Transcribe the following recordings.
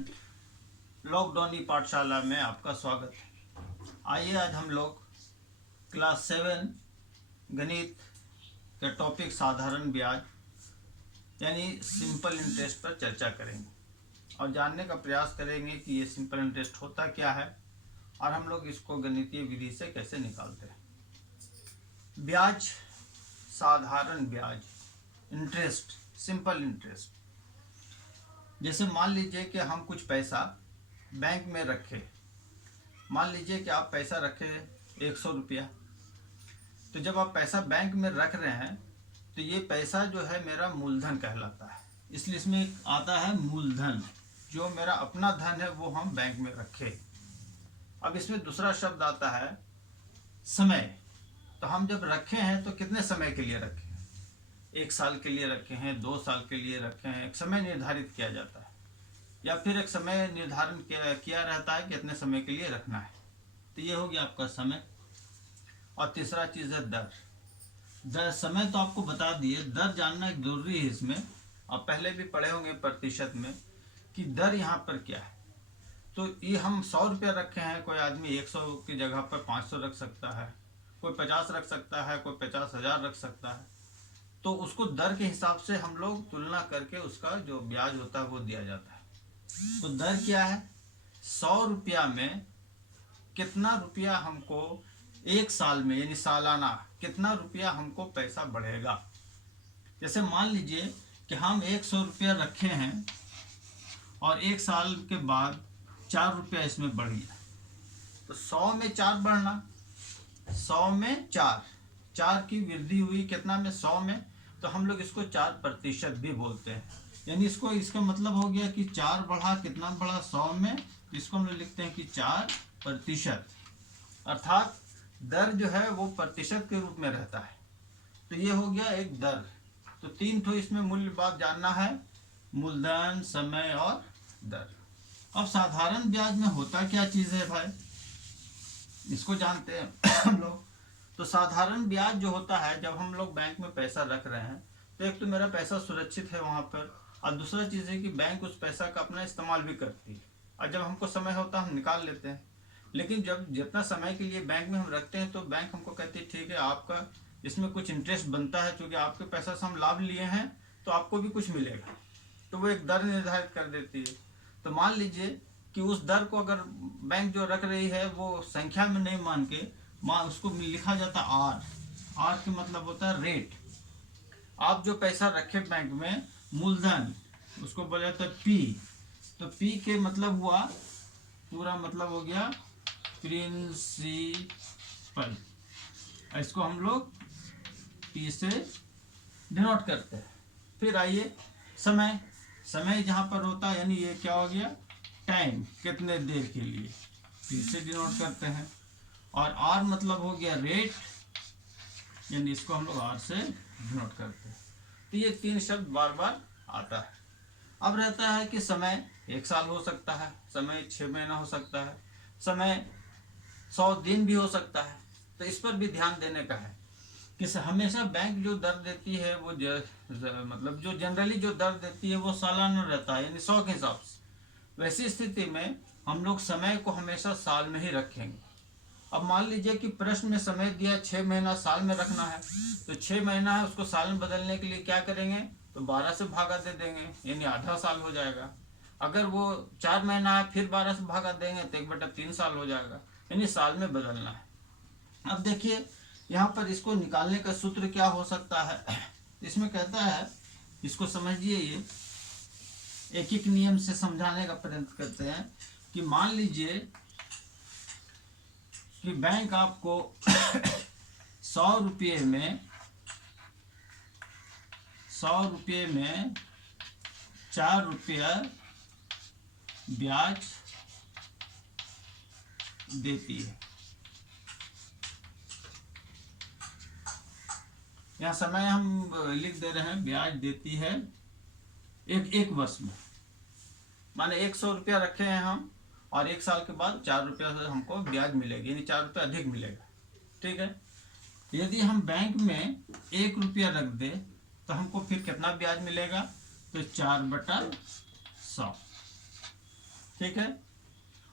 Student, lockdown ई पाठशाला में आपका स्वागत है। आइए आज हम लोग क्लास 7 गणित का टॉपिक साधारण ब्याज यानी सिंपल इंटरेस्ट पर चर्चा करेंगे और जानने का प्रयास करेंगे कि ये सिंपल इंटरेस्ट होता क्या है और हम लोग इसको गणितीय विधि से कैसे निकालते हैं। ब्याज, साधारण ब्याज, इंटरेस्ट, सिंपल इंटरेस्ट। जैसे मान लीजिए कि हम कुछ पैसा बैंक में रखे। मान लीजिए कि आप पैसा रखे 100 रुपया। तो जब आप पैसा बैंक में रख रहे हैं तो ये पैसा जो है मेरा मूलधन कहलाता है, इसलिए इसमें आता है मूलधन। जो मेरा अपना धन है वो हम बैंक में रखे। अब इसमें दूसरा शब्द आता है समय। तो हम जब रखे हैं तो कितने समय के लिए रखे? 1 साल के लिए रखे हैं, 2 साल के लिए रखे हैं। एक समय निर्धारित किया जाता है या फिर एक समय निर्धारण किया रहता है कि कितने समय के लिए रखना है। तो ये हो गया आपका समय। और तीसरा चीज़ है दर। दर, समय तो आपको बता दिए, दर जानना एक जरूरी है इसमें। आप पहले भी पढ़े होंगे प्रतिशत में कि दर यहाँ पर क्या है। तो ये हम 100 रुपया रखे हैं, कोई आदमी 100 की जगह पर 500 रख सकता है, कोई 50 रख सकता है, कोई 50,000 रख सकता है। तो उसको दर के हिसाब से हम लोग तुलना करके उसका जो ब्याज होता है वो दिया जाता है। तो दर क्या है? 100 रुपया में कितना रुपया हमको 1 साल में यानी सालाना कितना रुपया हमको पैसा बढ़ेगा। जैसे मान लीजिए कि हम 100 रुपया रखे हैं और 1 साल के बाद 4 रुपया इसमें बढ़ गया। तो 100 में 4 बढ़ना, 100 में 4 की वृद्धि हुई कितना में? 100 में। तो हम लोग इसको 4% भी बोलते हैं। यानी इसका मतलब हो गया कि 4 बढ़ा, कितना बढ़ा? 100 में। तो इसको हम लोग लिखते हैं कि 4%। अर्थात दर जो है वो प्रतिशत के रूप में रहता है। तो ये हो गया एक दर। तो 3 ठो इसमें मूल्य बात जानना है, मूलधन, समय और दर। अब साधारण ब्याज में होता क्या चीज़ है भाई, इसको जानते हैं हम लोग। तो साधारण ब्याज जो होता है, जब हम लोग बैंक में पैसा रख रहे हैं तो एक तो मेरा पैसा सुरक्षित है वहाँ पर, और दूसरा चीज़ है कि बैंक उस पैसा का अपना इस्तेमाल भी करती है और जब हमको समय होता है हम निकाल लेते हैं। लेकिन जब जितना समय के लिए बैंक में हम रखते हैं तो बैंक हमको कहती है ठीक है आपका इसमें कुछ इंटरेस्ट बनता है, क्योंकि आपके पैसा से हम लाभ लिए हैं तो आपको भी कुछ मिलेगा। तो वो एक दर निर्धारित कर देती है। तो मान लीजिए कि उस दर को अगर बैंक जो रख रही है वो संख्या में नहीं मान के उसको लिखा जाता आर। आर के मतलब होता है रेट। आप जो पैसा रखे बैंक में मूलधन, उसको बोला जाता है पी। तो पी के मतलब हुआ, पूरा मतलब हो गया प्रिंसिपल। इसको हम लोग पी से डिनोट करते हैं। फिर आइए समय। समय जहाँ पर होता है यानी ये क्या हो गया? टाइम, कितने देर के लिए, पी से डिनोट करते हैं। और आर मतलब हो गया रेट, यानी इसको हम लोग आर से डिनोट करते हैं। तो ये 3 शब्द बार बार आता है। अब रहता है कि समय 1 साल हो सकता है, समय 6 महीना हो सकता है, समय 100 दिन भी हो सकता है। तो इस पर भी ध्यान देने का है कि हमेशा बैंक जो दर देती है वो मतलब जो जनरली जो दर देती है वो सालाना रहता है, यानी 100 के हिसाब से। वैसी स्थिति में हम लोग समय को हमेशा साल में ही रखेंगे। अब मान लीजिए कि प्रश्न में समय दिया 6 महीना साल में रखना है, तो 6 महीना है उसको साल में बदलने के लिए क्या करेंगे? तो 12 से भागा दे देंगे, यानी आधा साल हो जाएगा। अगर वो 4 महीना है फिर 12 से भागा देंगे तो 1/3 साल हो जाएगा, यानी साल में बदलना है। अब देखिए यहाँ पर इसको निकालने का सूत्र क्या हो सकता है। इसमें कहता है, इसको समझिए, ये एक एक नियम से समझाने का प्रयत्न करते हैं कि मान लीजिए कि बैंक आपको 100 रुपये में 4 रुपया ब्याज देती है। यहाँ समय हम लिख दे रहे हैं, ब्याज देती है एक वर्ष में। माने 100 रुपया रखे हैं हम और 1 साल के बाद 4 रुपया से हमको ब्याज मिलेगी, यानी 4 रुपया अधिक मिलेगा। ठीक है। यदि हम बैंक में 1 रुपया रख दे तो हमको फिर कितना ब्याज मिलेगा? तो 4/100। ठीक है।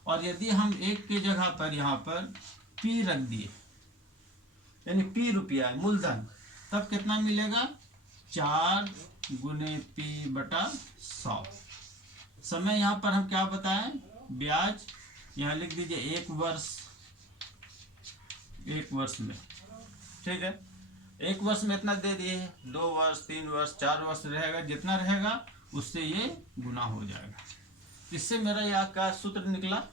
और यदि हम एक की जगह पर यहाँ पर पी रख दिए, यानी पी रुपया है मूलधन, तब कितना मिलेगा? 4 गुने पी बटा 100। समय यहाँ पर हम क्या बताएं? ब्याज। यहाँ लिख दीजिए 1 वर्ष, 1 वर्ष में, ठीक है। 1 वर्ष में इतना दे दिए, 2 वर्ष, 3 वर्ष, 4 वर्ष रहेगा, जितना रहेगा उससे ये गुना हो जाएगा। इससे मेरा यहाँ का सूत्र निकला,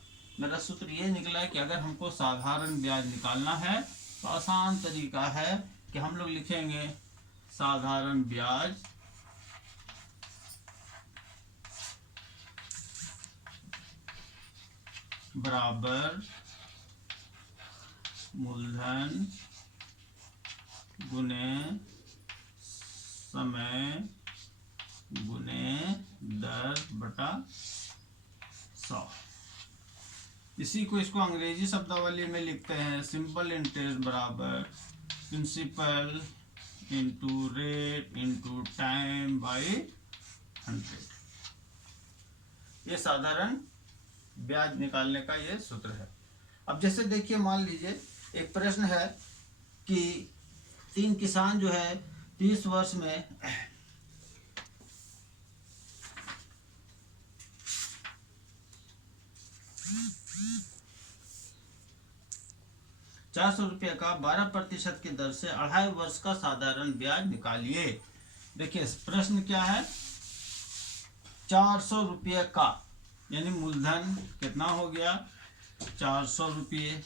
मेरा सूत्र ये निकला है कि अगर हमको साधारण ब्याज निकालना है तो आसान तरीका है कि हम लोग लिखेंगे साधारण ब्याज बराबर मूलधन गुने समय गुने दर बटा 100। इसी को इसको अंग्रेजी शब्दावली में लिखते हैं सिंपल इंटरेस्ट बराबर principal into rate into time by 100। ये साधारण ब्याज निकालने का ये सूत्र है। अब जैसे देखिए, मान लीजिए एक प्रश्न है कि 3 किसान जो है 30 वर्ष में 400 रुपये का 12% की दर से 2.5 वर्ष का साधारण ब्याज निकालिए। देखिए प्रश्न क्या है? 400 रुपये का, यानी मूलधन कितना हो गया? 400 रुपये।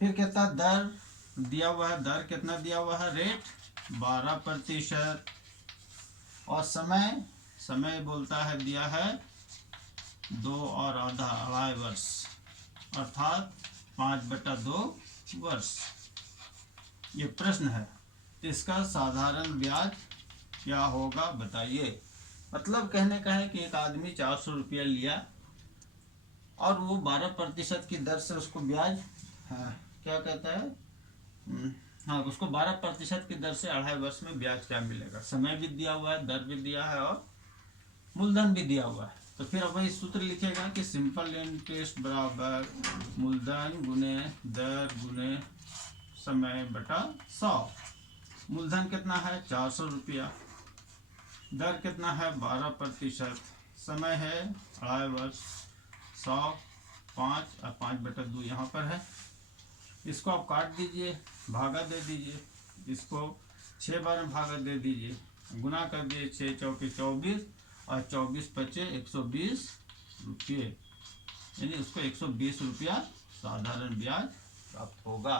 फिर कितना दर दिया हुआ है? दर कितना दिया हुआ है? रेट 12%। और समय, समय बोलता है दिया है 2 और आधा, 2.5 वर्ष, अर्थात 5/2 वर्ष। ये प्रश्न है, इसका साधारण ब्याज क्या होगा बताइए। मतलब कहने का है कि एक आदमी 400 रुपया लिया और वो 12% की दर से उसको ब्याज, हाँ क्या कहता है, हाँ उसको 12% की दर से 2.5 वर्ष में ब्याज क्या मिलेगा। समय भी दिया हुआ है, दर भी दिया है और मूलधन भी दिया हुआ है। तो फिर अब वही सूत्र लिखेगा कि सिंपल इंटरेस्ट बराबर मूलधन गुने दर गुने समय बटा 100। मूलधन कितना है? 400 रुपया, दर कितना है? 12%, समय है 2.5 वर्ष, 100 5 और 5/2 यहाँ पर है। इसको आप काट दीजिए, भागा दे दीजिए, इसको 6 बार में भागा दे दीजिए, गुना कर दिए, 6 चौके 24 और 24 बचे 120 रुपये, यानी उसको 120 रुपया साधारण ब्याज प्राप्त होगा।